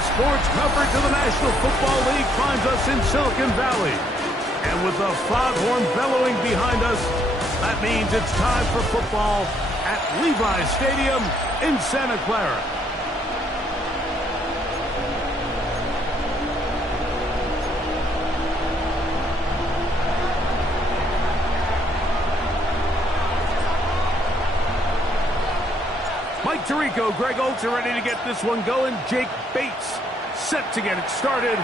sports coverage of the National Football League finds us in Silicon Valley. And with the foghorn bellowing behind us, that means it's time for football at Levi's Stadium in Santa Clara. Mike Tirico, Greg Oates are ready to get this one going. Jake Bates set to get it started.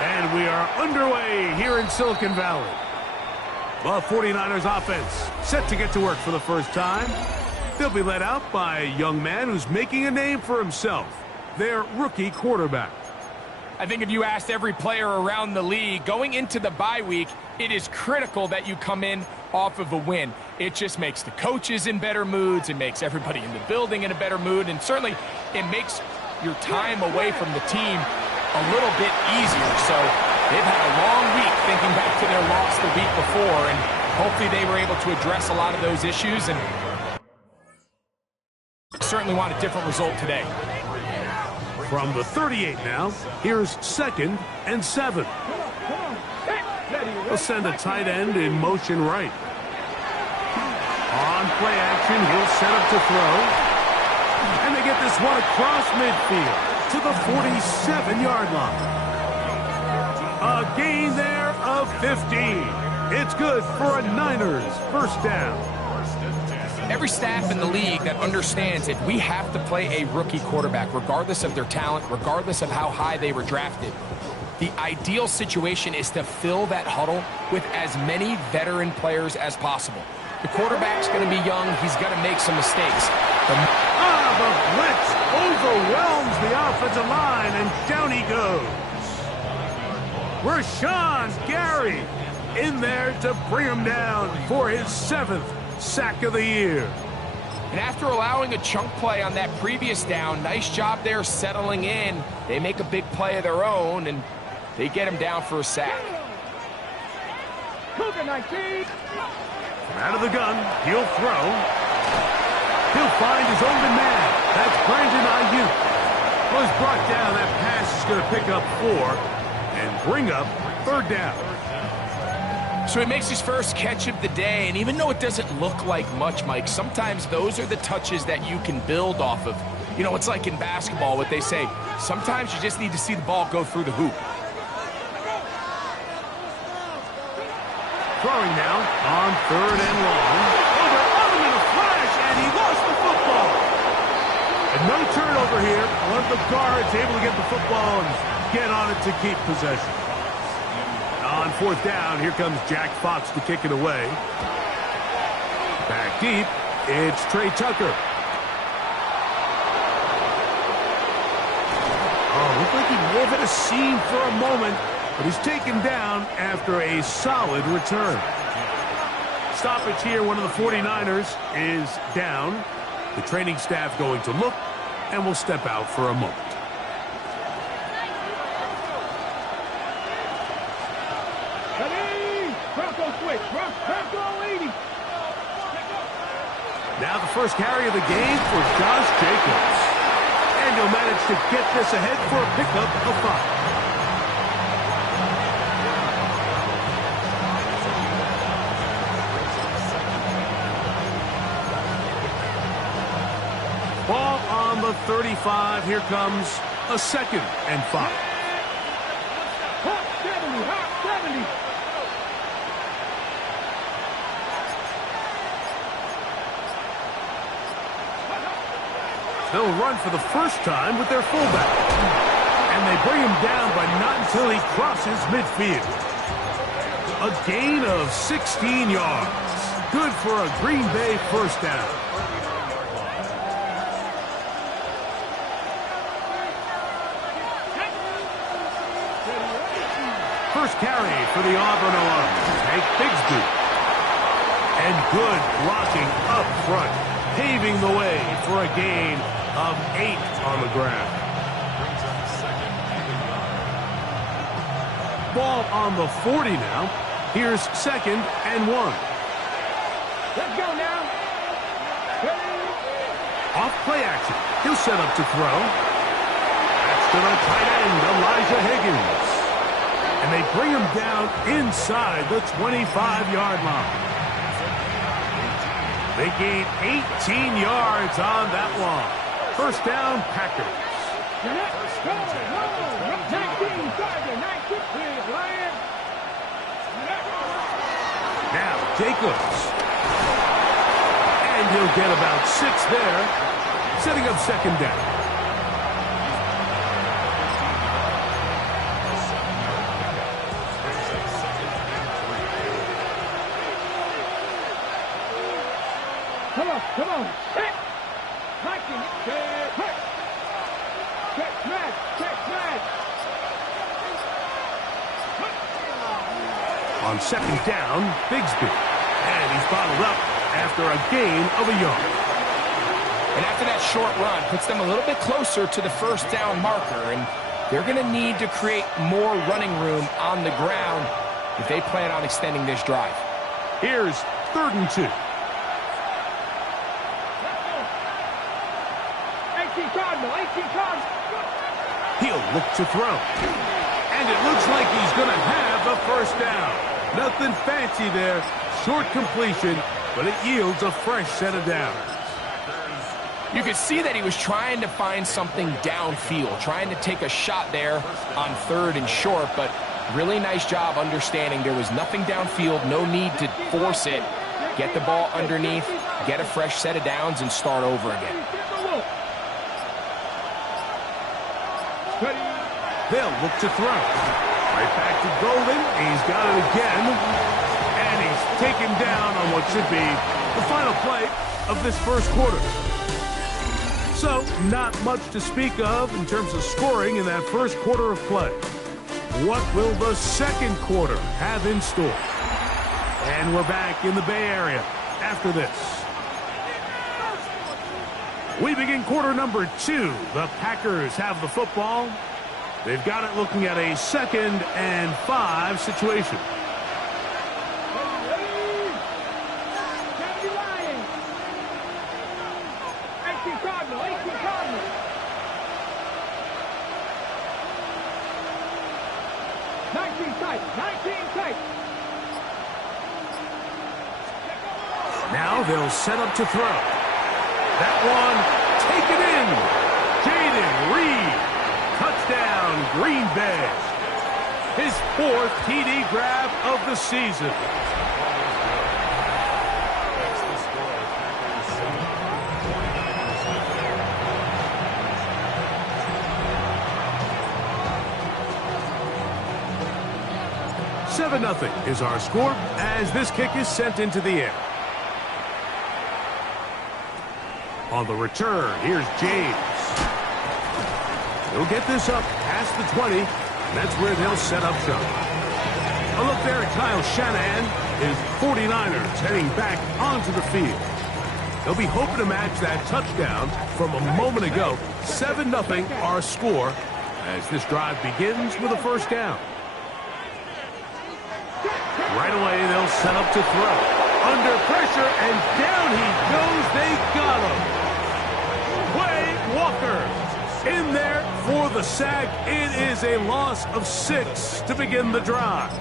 And we are underway here in Silicon Valley. The 49ers offense set to get to work for the first time. They'll be led out by a young man who's making a name for himself, their rookie quarterback. I think if you asked every player around the league, going into the bye week, it is critical that you come in off of a win. It just makes the coaches in better moods. It makes everybody in the building in a better mood. And certainly it makes your time away from the team a little bit easier. So they've had a long week thinking back to their loss the week before. And hopefully they were able to address a lot of those issues. And certainly want a different result today. From the 38 now, here's 2nd and 7. They'll send a tight end in motion right. On play action, he'll set up to throw. And they get this one across midfield to the 47-yard line. A gain there of 15. It's good for a Niners first down. Every staff in the league that understands it, we have to play a rookie quarterback, regardless of their talent, regardless of how high they were drafted. The ideal situation is to fill that huddle with as many veteran players as possible. The quarterback's going to be young. He's got to make some mistakes. The blitz overwhelms the offensive line, and down he goes. Rashawn Gary in there to bring him down for his 7th sack of the year. And after allowing a chunk play on that previous down, nice job there settling in. They make a big play of their own, and they get him down for a sack. From out of the gun, he'll throw. He'll find his own man. That's Brandon Ayuk. Was brought down. That pass is going to pick up 4 and bring up 3rd down. So he makes his first catch of the day, and even though it doesn't look like much, Mike, sometimes those are the touches that you can build off of. You know, it's like in basketball, what they say, sometimes you just need to see the ball go through the hoop. Throwing now on 3rd and long. Over on him in a flash, and he lost the football. And no turnover here. One of the guards able to get the football and get on it to keep possession. On 4th down, here comes Jack Fox to kick it away. Back deep, it's Trey Tucker. Oh, looked like he may have hit a seam for a moment, but he's taken down after a solid return. Stoppage here, one of the 49ers is down. The training staff going to look, and will step out for a moment. Now the first carry of the game for Josh Jacobs. And he'll manage to get this ahead for a pickup of 5. Ball on the 35. Here comes a 2nd and 5. Hot 70. They'll run for the first time with their fullback. And they bring him down, but not until he crosses midfield. A gain of 16 yards. Good for a Green Bay first down. First carry for the Auburn Alarms. Hank Bigsby. And good blocking up front, paving the way for a gain of 8 on the ground. Ball on the 40 now. Here's 2nd and 1. Let's go now. Off play action. He'll set up to throw. That's to the tight end, Elijah Higgins. And they bring him down inside the 25-yard line. They gain 18 yards on that one. First down, Packers. Now Jacobs. And he'll get about 6 there, setting up second down. Come on. Check. Mikey. Check. Check. On second down, Bigsby. And he's bottled up after a gain of a yard. And after that short run, puts them a little bit closer to the first down marker. And they're going to need to create more running room on the ground if they plan on extending this drive. Here's 3rd and 2. He'll look to throw. And it looks like he's going to have the first down. Nothing fancy there. Short completion, but it yields a fresh set of downs. You could see that he was trying to find something downfield, trying to take a shot there on 3rd and short, but really nice job understanding there was nothing downfield, no need to force it. Get the ball underneath, get a fresh set of downs, and start over again. They'll look to throw. Right back to Golden. He's got it again. And he's taken down on what should be the final play of this first quarter. So, not much to speak of in terms of scoring in that first quarter of play. What will the second quarter have in store? And we're back in the Bay Area after this. We begin quarter number 2. The Packers have the football. They've got it looking at a 2nd and 5 situation. Now they'll set up to throw. That one taken in. Jaden Reed. Touchdown, Green Bay. His 4th TD grab of the season. Nothing is our score as this kick is sent into the air. On the return, here's James. He'll get this up past the 20, and that's where they'll set up shop. A look there at Kyle Shanahan, his 49ers heading back onto the field. They'll be hoping to match that touchdown from a moment ago. 7-0 our score as this drive begins with a first down. Right away, they'll set up to throw. Under pressure, and down he goes. They got him. Quay Walker in there for the sack. It is a loss of 6 to begin the drive.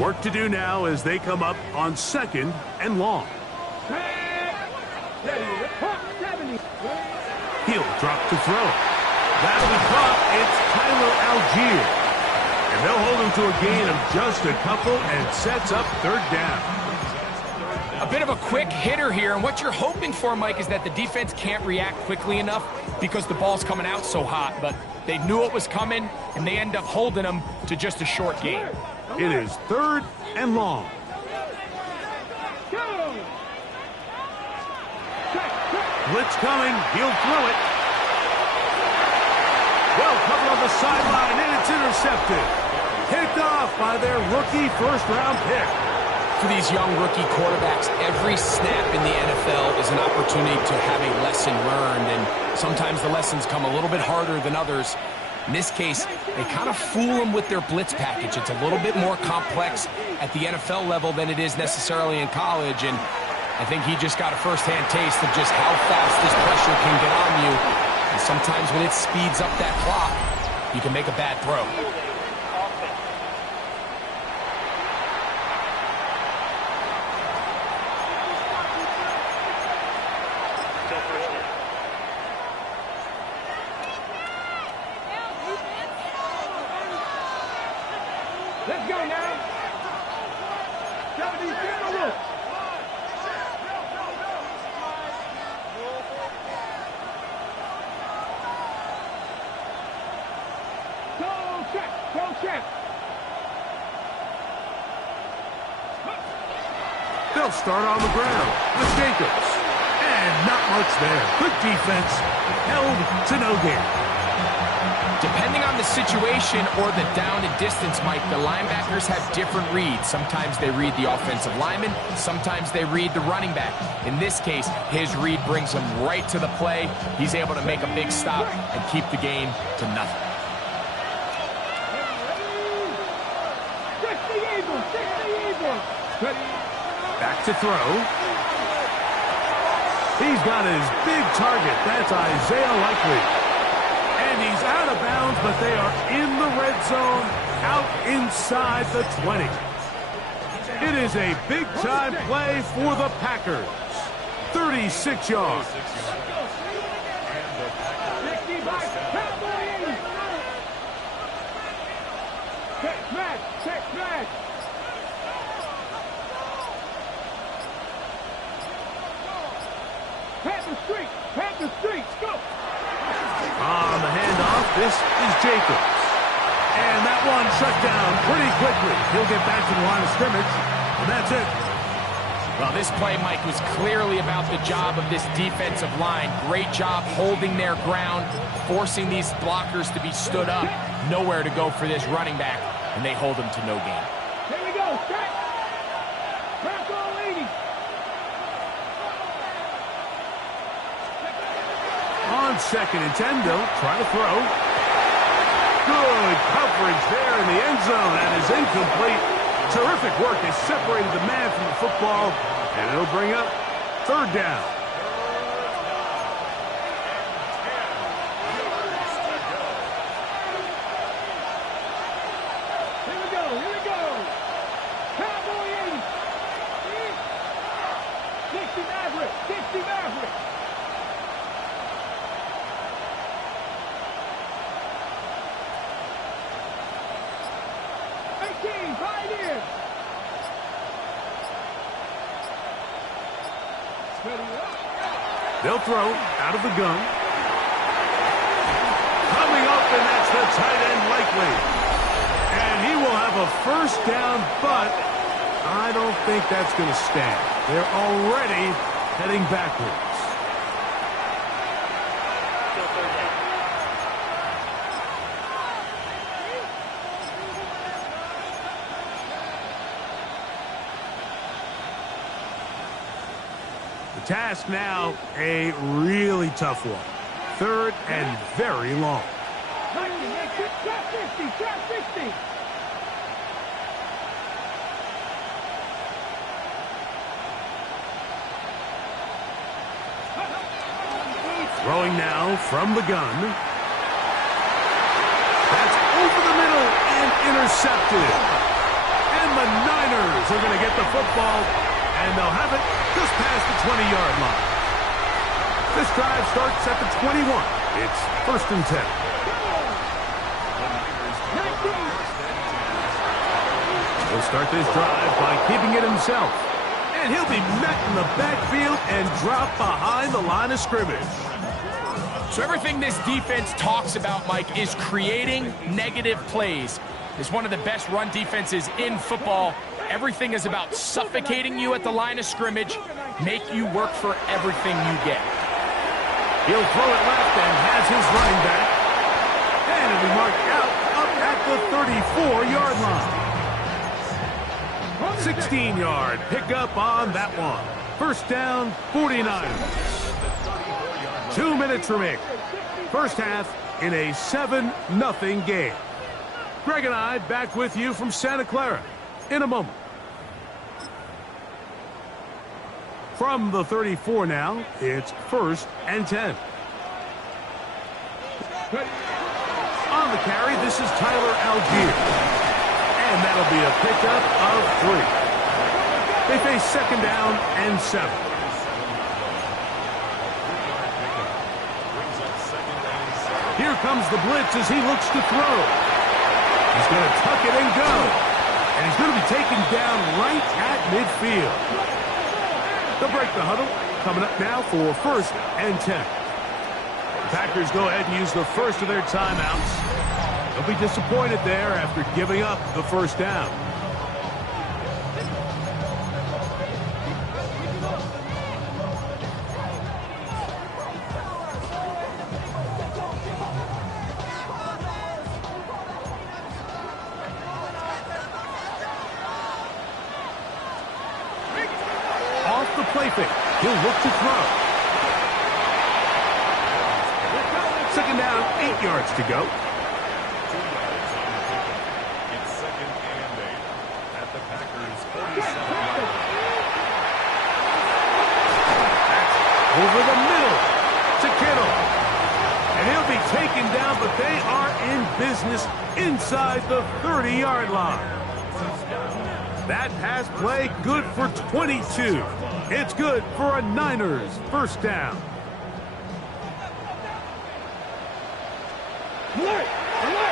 Work to do now as they come up on 2nd and long. He'll drop to throw. That'll be caught. It's Tyler Algier. And they'll hold him to a gain of just a couple and sets up 3rd down. A bit of a quick hitter here, and what you're hoping for, Mike, is that the defense can't react quickly enough because the ball's coming out so hot. But they knew it was coming, and they end up holding them to just a short gain. It is 3rd and long. Blitz coming. He'll throw it. Well covered on the sideline, and it's intercepted. Picked off by their rookie first-round pick. For these young rookie quarterbacks, every snap in the NFL is an opportunity to have a lesson learned, and sometimes the lessons come a little bit harder than others. In this case, they kind of fool them with their blitz package. It's a little bit more complex at the NFL level than it is necessarily in college, and I think he just got a first-hand taste of just how fast this pressure can get on you. And sometimes when it speeds up that clock, you can make a bad throw. Let's go now. 70 Timberwolves. Go check. Go check. They'll start on the ground with Jacobs. And not much there. Good defense. Held to no gain. Depending on the situation or the down and distance, Mike, the linebackers have different reads. Sometimes they read the offensive lineman. Sometimes they read the running back. In this case, his read brings him right to the play. He's able to make a big stop and keep the game to nothing. 60 Eagles. 60 Eagles. Back to throw. He's got his big target. That's Isaiah Likely. And he's out of bounds, but they are in the red zone, out inside the 20. It is a big-time play for the Packers. 36 yards. 65. Cowboys. Check smash. Check smash. Panther Street. Panther Street. Go. On the handoff, this is Jacobs. And that one shut down pretty quickly. He'll get back to the line of scrimmage, and that's it. Well, this play, Mike, was clearly about the job of this defensive line. Great job holding their ground, forcing these blockers to be stood up. Nowhere to go for this running back, and they hold him to no gain. Here we go. Check. Bronco 80. On 2nd and 10, they'll try to throw. Good coverage there in the end zone. That is incomplete. Terrific work. They separated the man from the football, and it'll bring up 3rd down. Here we go. Here we go. Cowboy 80. 60 Maverick. 60 Maverick. Pioneers. They'll throw out of the gun. Coming up, and that's the tight end Likely. And he will have a 1st down, but I don't think that's going to stand. They're already heading backwards. The task now, a really tough one. 3rd and very long. Trap 50. Trap 50. Throwing now from the gun. That's over the middle and intercepted. And the Niners are going to get the football, and they'll have it just past the 20-yard line. This drive starts at the 21. It's 1st and 10. He'll start this drive by keeping it himself. And he'll be met in the backfield and dropped behind the line of scrimmage. So everything this defense talks about, Mike, is creating negative plays. It's one of the best run defenses in football. Everything is about suffocating you at the line of scrimmage, make you work for everything you get. He'll throw it left and has his running back. And it'll be marked out up at the 34-yard line. 16-yard pickup on that one. 1st down, 49ers. 2 minutes remaining. 1st half, in a 7-0 game. Greg and I back with you from Santa Clara in a moment. From the 34 now, it's 1st and 10. On the carry, this is Tyler Algier. And that'll be a pickup of 3. They face 2nd down and 7. Here comes the blitz as he looks to throw. He's going to tuck it and go. And he's going to be taken down right at midfield. They'll break the huddle. Coming up now for 1st and 10. Packers go ahead and use the first of their timeouts. They'll be disappointed there after giving up the 1st down. Off the play fake, he'll look to throw. 2nd down, 8 yards to go. 2 yards on the pickup. It's 2nd and 8 at the Packers 47-yard line. Over the middle to Kittle. And he'll be taken down, but they are in business inside the 30-yard line. That pass play good for 22. It's good for a Niners 1st down.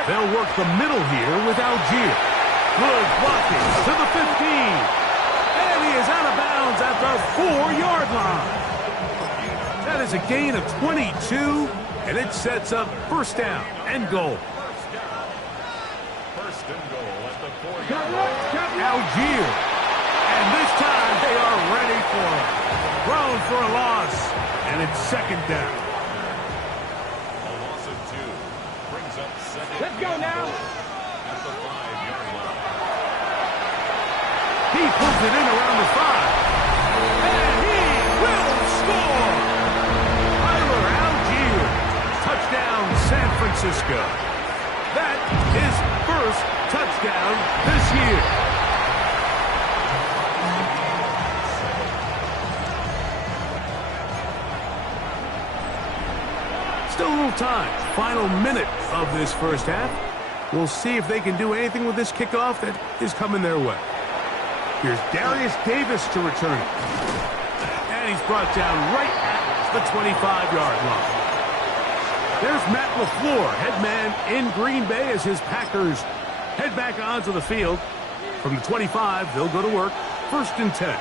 They'll work the middle here with Algier. Good blocking to the 15. And he is out of bounds at the 4-yard line. That is a gain of 22, and it sets up 1st down and goal. 1st and goal at the 4-yard line. Algier. And this time they are ready for it. Thrown for a loss, and it's 2nd down. Let's go now. At the 5-yard line. He pulls it in around the 5. And he will score. Tyler Algier. Touchdown, San Francisco. That is 1st touchdown this year. Still a little time. Final minute of this 1st half. We'll see if they can do anything with this kickoff that is coming their way. Here's Darius Davis to return it. And he's brought down right at the 25-yard line. There's Matt LaFleur, head man in Green Bay as his Packers head back onto the field. From the 25, they'll go to work. 1st and 10.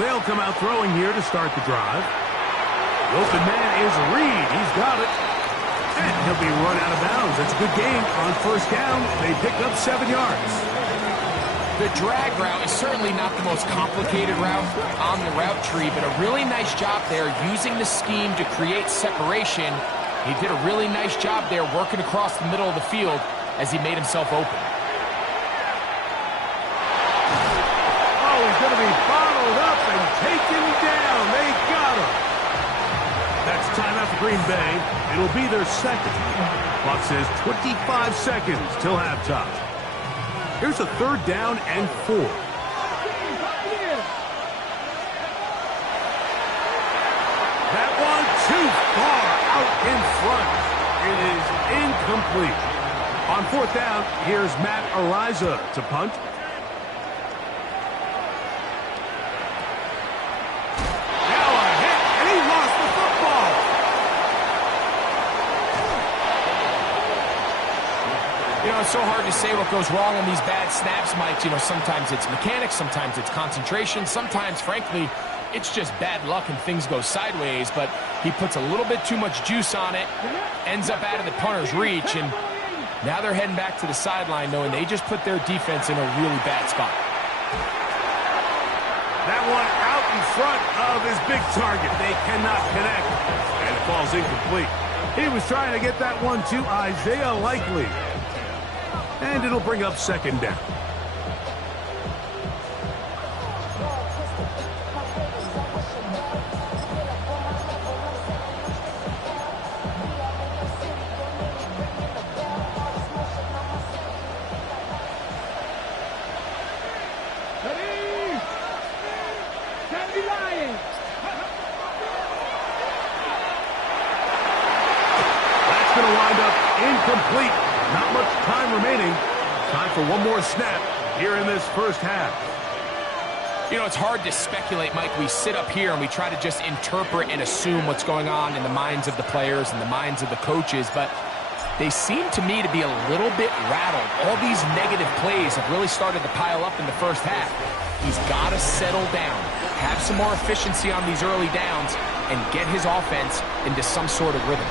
They'll come out throwing here to start the drive. The open man is Reed. He's got it. And he'll be run out of bounds. That's a good gain on 1st down. They pick up 7 yards. The drag route is certainly not the most complicated route on the route tree, but a really nice job there using the scheme to create separation. He did a really nice job there working across the middle of the field as he made himself open. Oh, he's going to be bottled up and taken down. They got him. That's timeout for Green Bay. It'll be their 2nd. Clock says 25 seconds till halftime. Here's a 3rd down and 4. That one too far out in front. It is incomplete. On 4th down, here's Matt Ariza to punt. It's so hard to say what goes wrong on these bad snaps, Mike. Sometimes it's mechanics, sometimes it's concentration, sometimes, frankly, it's just bad luck and things go sideways, but he puts a little bit too much juice on it, ends up out of the punter's reach, and now they're heading back to the sideline knowing they just put their defense in a really bad spot. That one out in front of his big target. They cannot connect, and it falls incomplete. He was trying to get that one to Isaiah Likely. And it'll bring up 2nd down. Lions. That's going to wind up incomplete. Not much time remaining. Time for one more snap here in this first half. You know, it's hard to speculate, Mike. We sit up here and we try to just interpret and assume what's going on in the minds of the players and the minds of the coaches, but they seem to me to be a little bit rattled. All these negative plays have really started to pile up in the first half. He's got to settle down, have some more efficiency on these early downs, and get his offense into some sort of rhythm.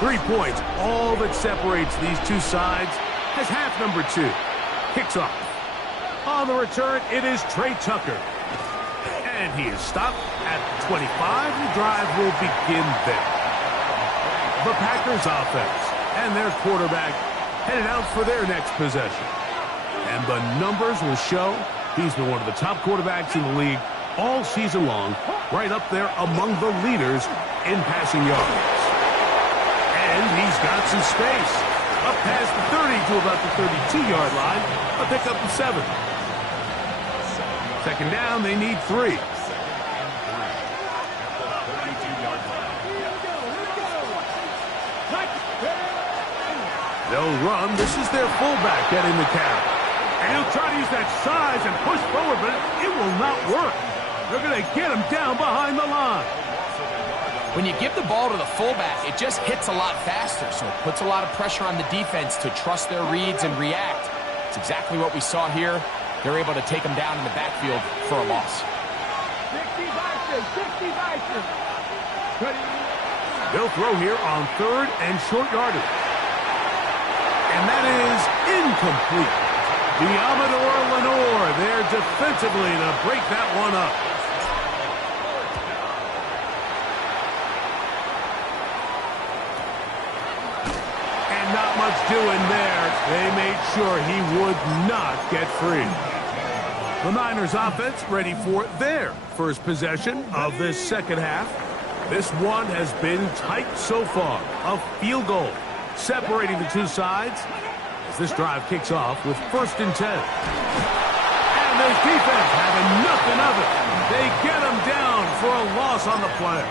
3 points, all that separates these two sides, as half number 2 kicks off. On the return, it is Trey Tucker. And he is stopped at 25. The drive will begin there. The Packers offense and their quarterback headed out for their next possession. And the numbers will show he's been one of the top quarterbacks in the league all season long, right up there among the leaders in passing yards. And he's got some space. Up past the 30 to about the 32-yard line. A pickup of 7. Second down, they need 3. They'll run. This is their fullback getting the carry. And he'll try to use that size and push forward, but it will not work. They're going to get him down behind the line. When you give the ball to the fullback, it just hits a lot faster, so it puts a lot of pressure on the defense to trust their reads and react. It's exactly what we saw here. They're able to take him down in the backfield for a loss. 60 Vikings. They'll throw here on 3rd and short yardage. And that is incomplete. Diamador Lenore there defensively to break that one up. And not much doing there. They made sure he would not get free. The Niners offense ready for their first possession of this second half. This one has been tight so far. A field goal separating the two sides as this drive kicks off with 1st and 10. And the defense having nothing of it. They get him down for a loss on the play.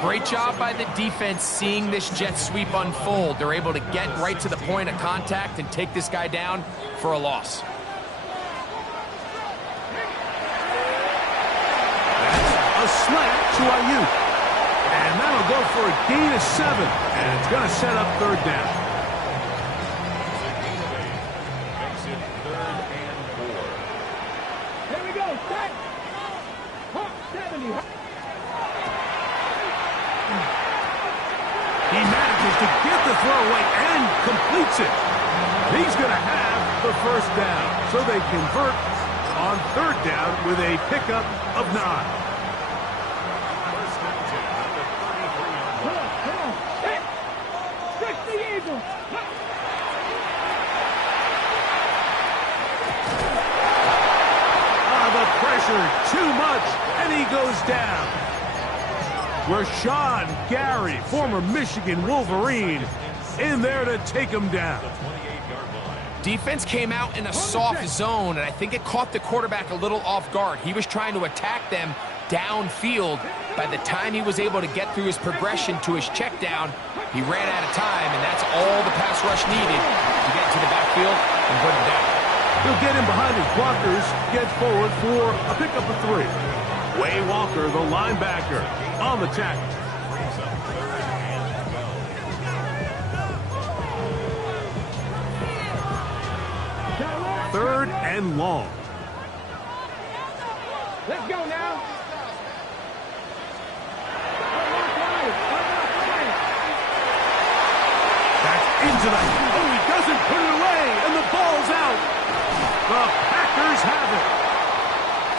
Great job by the defense seeing this jet sweep unfold. They're able to get right to the point of contact and take this guy down for a loss. A slant to Ayuk. And that'll go for a gain of 7. And it's going to set up 3rd down. Makes it 3rd and 4. Here we go. Set. 70. He manages to get the throw away and completes it. He's going to have the 1st down. So they convert on 3rd down with a pickup of 9. Too much, and he goes down. Rashawn Gary, former Michigan Wolverine, in there to take him down. Defense came out in a soft zone, and I think it caught the quarterback a little off guard. He was trying to attack them downfield. By the time he was able to get through his progression to his check down, he ran out of time, and that's all the pass rush needed to get to the backfield and put him down. He'll get in behind his blockers, get forward for a pickup of 3. Way Walker, the linebacker, on the tackle. Third and long. Let's go now. Back into the... Oh, he doesn't put it away, and the ball's out. The Packers have it.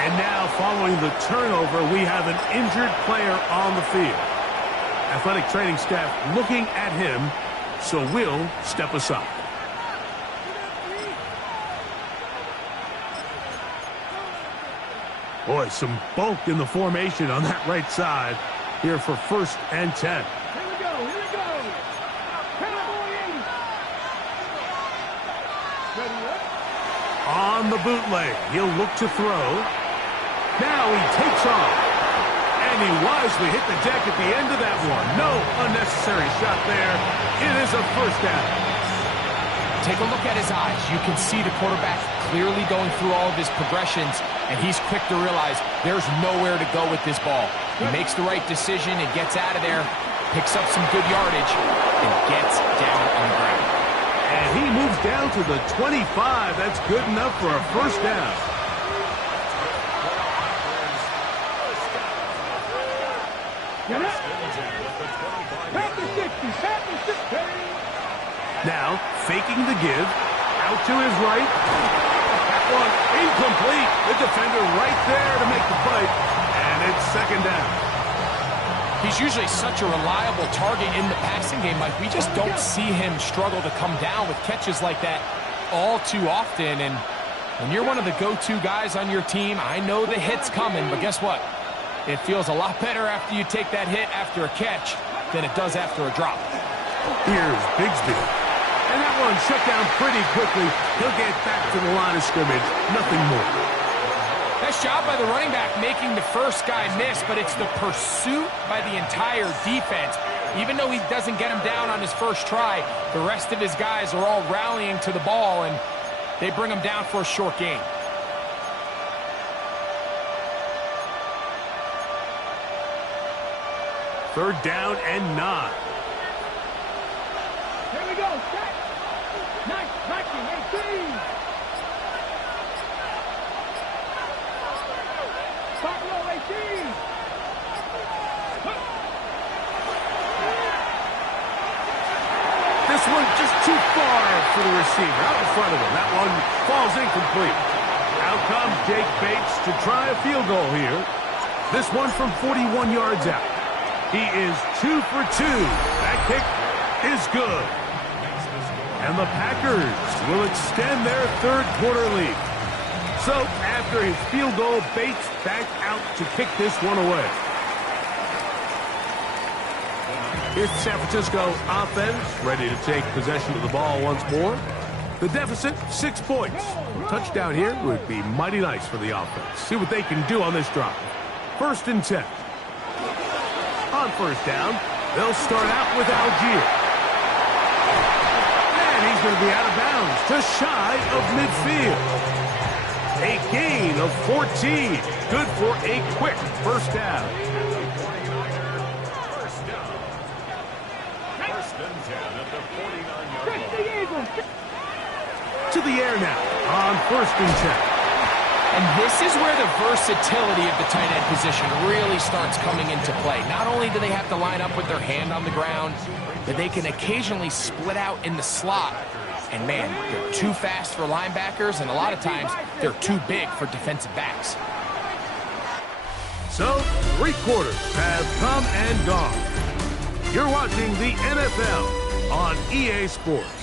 And now, following the turnover, we have an injured player on the field. Athletic training staff looking at him, so we'll step aside. Boy, some bulk in the formation on that right side here for 1st and 10. Here we go. Cowboy 80. Ready up. On the bootleg, he'll look to throw. Now he takes off. And he wisely hit the deck at the end of that one. No unnecessary shot there. It is a first down. Take a look at his eyes. You can see the quarterback clearly going through all of his progressions, and he's quick to realize there's nowhere to go with this ball. He makes the right decision and gets out of there, picks up some good yardage, and gets down on the ground. And he moves down to the 25. That's good enough for a first down. Now, faking the give, out to his right. That one incomplete. The defender right there to make the fight, and it's second down. He's usually such a reliable target in the passing game, Mike. We just don't see him struggle to come down with catches like that all too often. And when you're one of the go-to guys on your team, I know the hit's coming, but guess what? It feels a lot better after you take that hit after a catch than it does after a drop. Here's Bigsby. And that one shut down pretty quickly. He'll get back to the line of scrimmage. Nothing more. Nice job by the running back making the first guy miss, but it's the pursuit by the entire defense. Even though he doesn't get him down on his first try, the rest of his guys are all rallying to the ball, and they bring him down for a short gain. Third down and 9. Here we go. Set. Nice tracking. 18. Buffalo 18. This one just too far for the receiver. Out in front of him. That one falls incomplete. Out comes Jake Bates to try a field goal here. This one from 41 yards out. He is 2 for 2. That kick is good. And the Packers will extend their third quarter lead. So after his field goal, Bates back out to kick this one away. Here's the San Francisco offense, ready to take possession of the ball once more. The deficit, 6 points. A touchdown here would be mighty nice for the offense. See what they can do on this drive. 1st and 10. On first down, they'll start out with Algier. And he's going to be out of bounds, just shy of midfield. A gain of 14. Good for a quick first down. To the air now on 1st and 10. And this is where the versatility of the tight end position really starts coming into play. Not only do they have to line up with their hand on the ground, but they can occasionally split out in the slot. And man, they're too fast for linebackers, and a lot of times they're too big for defensive backs. So, 3 quarters have come and gone. You're watching the NFL on EA Sports.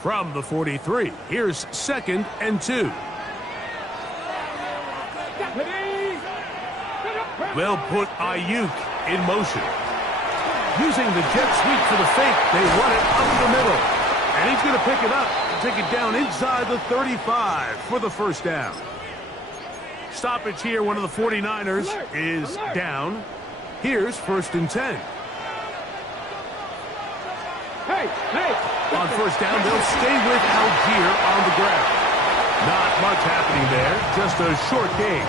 From the 43, here's 2nd and 2. They'll put Ayuk in motion. Using the jet sweep for the fake, they run it up the middle. And he's going to pick it up and take it down inside the 35 for the first down. Stoppage here, one of the 49ers is down. Here's 1st and 10. On first down, they'll stay with Algier on the ground. Not much happening there, just a short gain.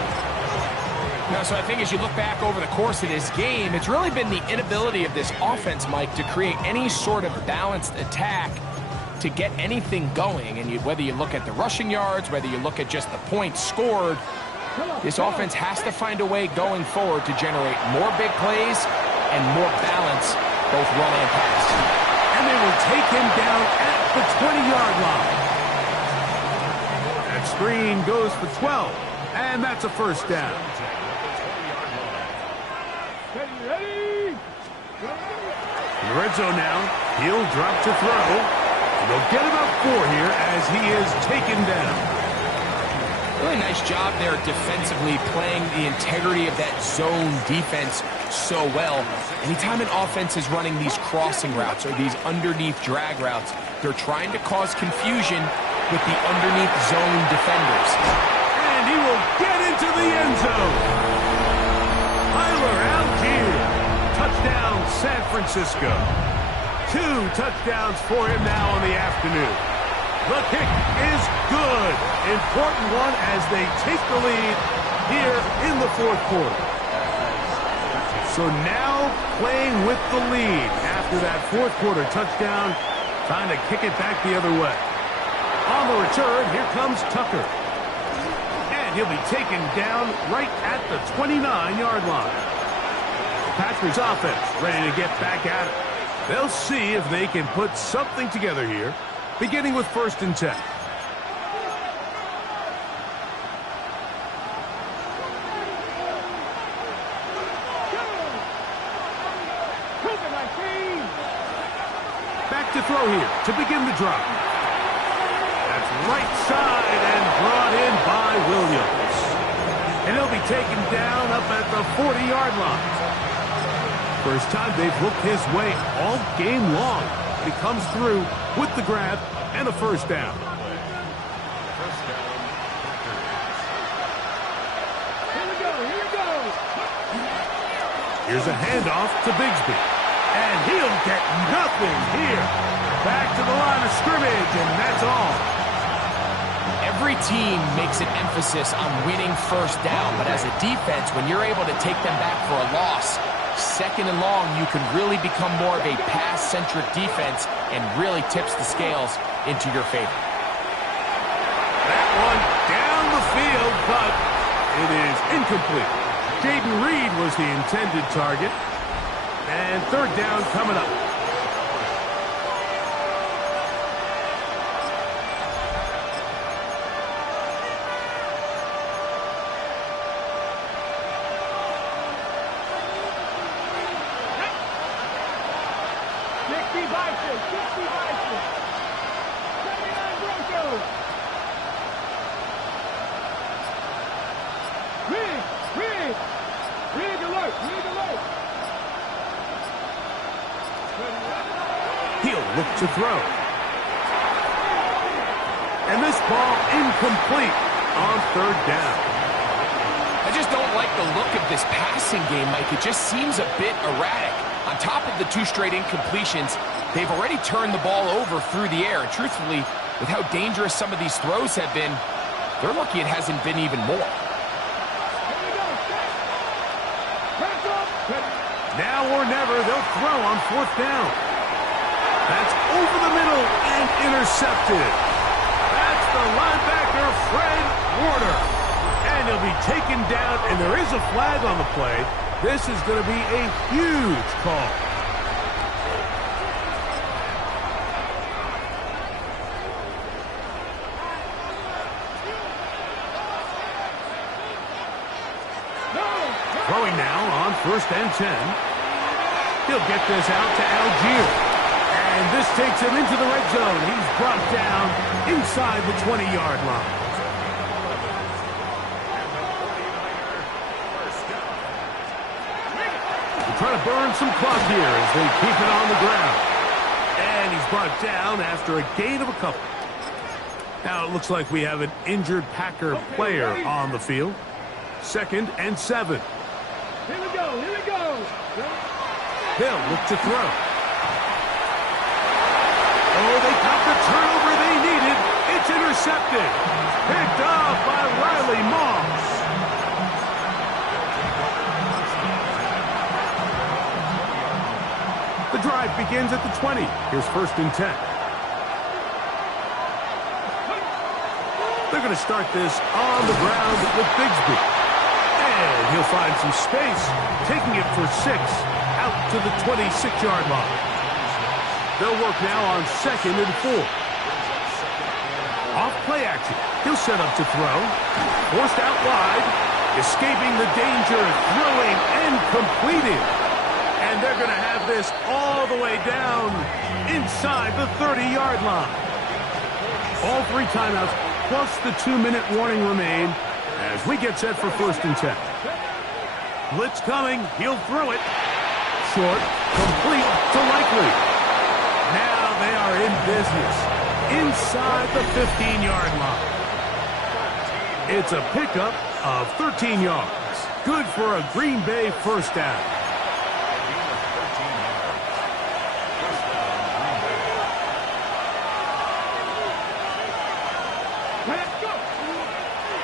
Now, so I think as you look back over the course of this game, it's really been the inability of this offense, Mike, to create any sort of balanced attack to get anything going. And whether you look at the rushing yards, whether you look at just the points scored, this offense has to find a way going forward to generate more big plays and more balance, both run and pass. And they will take him down at the 20-yard line. That screen goes for 12, and that's a first down. Ready? In the red zone now, he'll drop to throw. And they'll get about 4 here as he is taken down. Really nice job there defensively, playing the integrity of that zone defense works so well. Anytime an offense is running these crossing routes or these underneath drag routes, they're trying to cause confusion with the underneath zone defenders. And he will get into the end zone. Tyler Algier. Touchdown, San Francisco. 2 touchdowns for him now on the afternoon. The kick is good. Important one as they take the lead here in the fourth quarter. So now playing with the lead after that fourth quarter touchdown, trying to kick it back the other way. On the return, here comes Tucker. And he'll be taken down right at the 29-yard line. Packers offense ready to get back at it. They'll see if they can put something together here, beginning with 1st and 10. Back to throw here to begin the drive. That's right side and brought in by Williams. And he'll be taken down up at the 40-yard line. First time they've looked his way all game long. He comes through with the grab and a first down. Here we go, here we go. Here's a handoff to Bigsby. And he'll get nothing here. Back to the line of scrimmage, and that's all. Every team makes an emphasis on winning first down, but as a defense, when you're able to take them back for a loss, 2nd and long, you can really become more of a pass-centric defense and really tips the scales into your favor. That one down the field, but it is incomplete. Jaden Reed was the intended target. And 3rd down coming up. He'll look to throw. And this ball incomplete on 3rd down. I just don't like the look of this passing game, Mike. It just seems a bit erratic. On top of the 2 straight incompletions, they've already turned the ball over through the air. And truthfully, with how dangerous some of these throws have been, they're lucky it hasn't been even more. Now or never, they'll throw on 4th down. That's over the middle and intercepted. That's the linebacker, Fred Warner. And he'll be taken down, and there is a flag on the play. This is going to be a huge call. Throwing now on 1st and 10. He'll get this out to Algier. And this takes him into the red zone. He's brought down inside the 20-yard line. They're trying to burn some clock here as they keep it on the ground. And he's brought down after a gain of a couple. Now it looks like we have an injured Packer player on the field. 2nd and 7. Here we go, here we go. They'll look to throw. Oh, they got the turnover they needed. It's intercepted. Picked up by Riley Moss. The drive begins at the 20. Here's 1st and 10. They're going to start this on the ground with Bigsby. And he'll find some space, taking it for 6 out to the 26-yard line. They'll work now on 2nd and 4. Off play action. He'll set up to throw. Forced out wide. Escaping the danger. Throwing and completing. And they're going to have this all the way down inside the 30-yard line. All 3 timeouts plus the 2-minute warning remain as we get set for 1st and 10. Blitz coming. He'll throw it. Short. Complete to Likely. Now they are in business. Inside the 15-yard line. It's a pickup of 13 yards. Good for a Green Bay first down.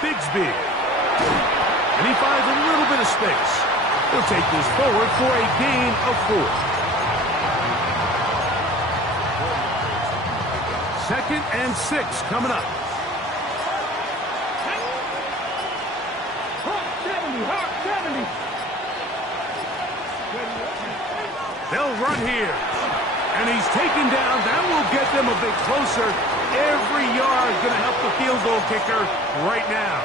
Bigsby. And he finds a little bit of space. He'll take this forward for a gain of 4. 2nd and 6 coming up. They'll run here. And he's taken down. That will get them a bit closer. Every yard going to help the field goal kicker right now.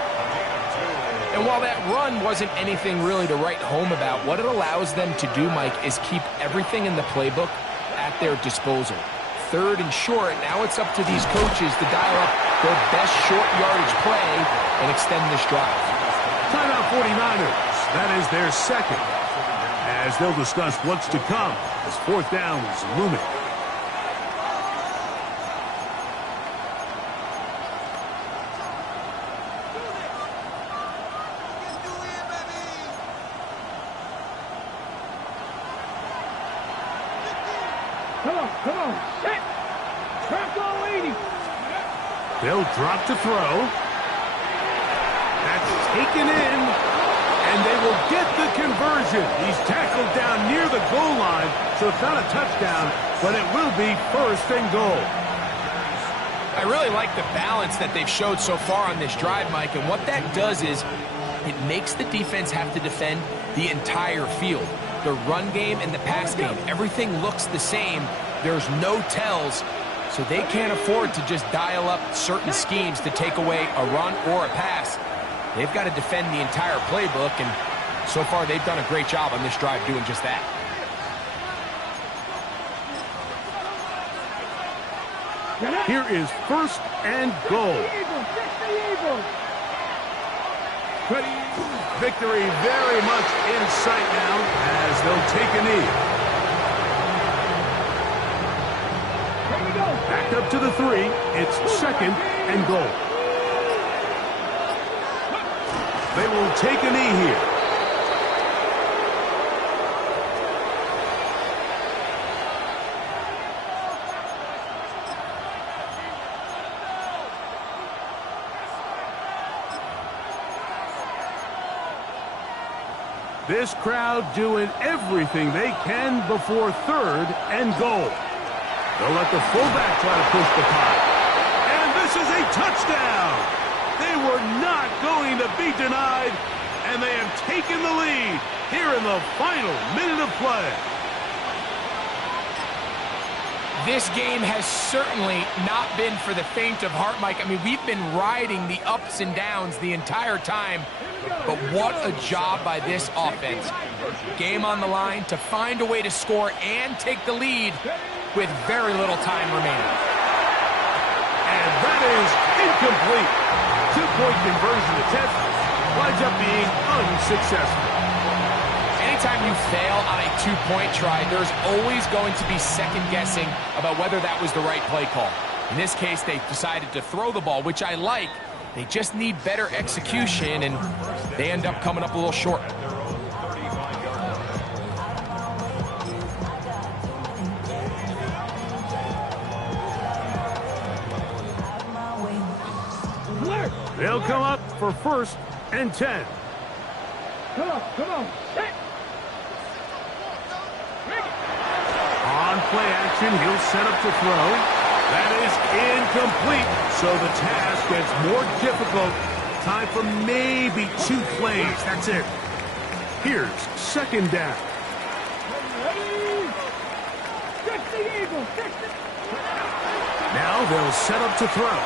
And while that run wasn't anything really to write home about, what it allows them to do, Mike, is keep everything in the playbook at their disposal. 3rd and short, now it's up to these coaches to dial up their best short yardage play and extend this drive. Timeout 49ers. That is their 2nd. As they'll discuss what's to come as 4th down is looming. Come on, set. Tackle 80. They'll drop to throw. That's taken in, and they will get the conversion. He's tackled down near the goal line, so it's not a touchdown, but it will be 1st and goal. I really like the balance that they've showed so far on this drive, Mike, and what that does is it makes the defense have to defend the entire field. The run game and the pass game, everything looks the same. There's no tells, so they can't afford to just dial up certain schemes to take away a run or a pass. They've got to defend the entire playbook, and so far they've done a great job on this drive doing just that. Here is 1st and goal. Victory very much in sight now as they'll take a knee. Back up to the 3. It's 2nd and goal. They will take a knee here. This crowd doing everything they can before 3rd and goal. They'll let the fullback try to push the pile. And this is a touchdown. They were not going to be denied, and they have taken the lead here in the final minute of play. This game has certainly not been for the faint of heart, Mike. I mean, we've been riding the ups and downs the entire time, but what a job by this offense. Game on the line to find a way to score and take the lead with very little time remaining. And that is incomplete. 2-point conversion attempt winds up being unsuccessful. Anytime you fail on a 2-point try, there's always going to be second guessing about whether that was the right play call. In this case, they decided to throw the ball, which I like. They just need better execution, and they end up coming up a little short. They'll come up for 1st and 10. Come on. Set. On play action, he'll set up to throw. That is incomplete, so the task gets more difficult. Time for maybe 2 plays. That's it. Here's 2nd down. Now they'll set up to throw.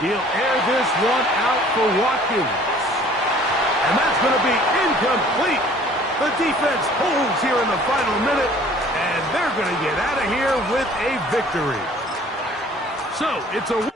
He'll air this one out for Watkins. And that's going to be incomplete. The defense holds here in the final minute, and they're going to get out of here with a victory. So, it's a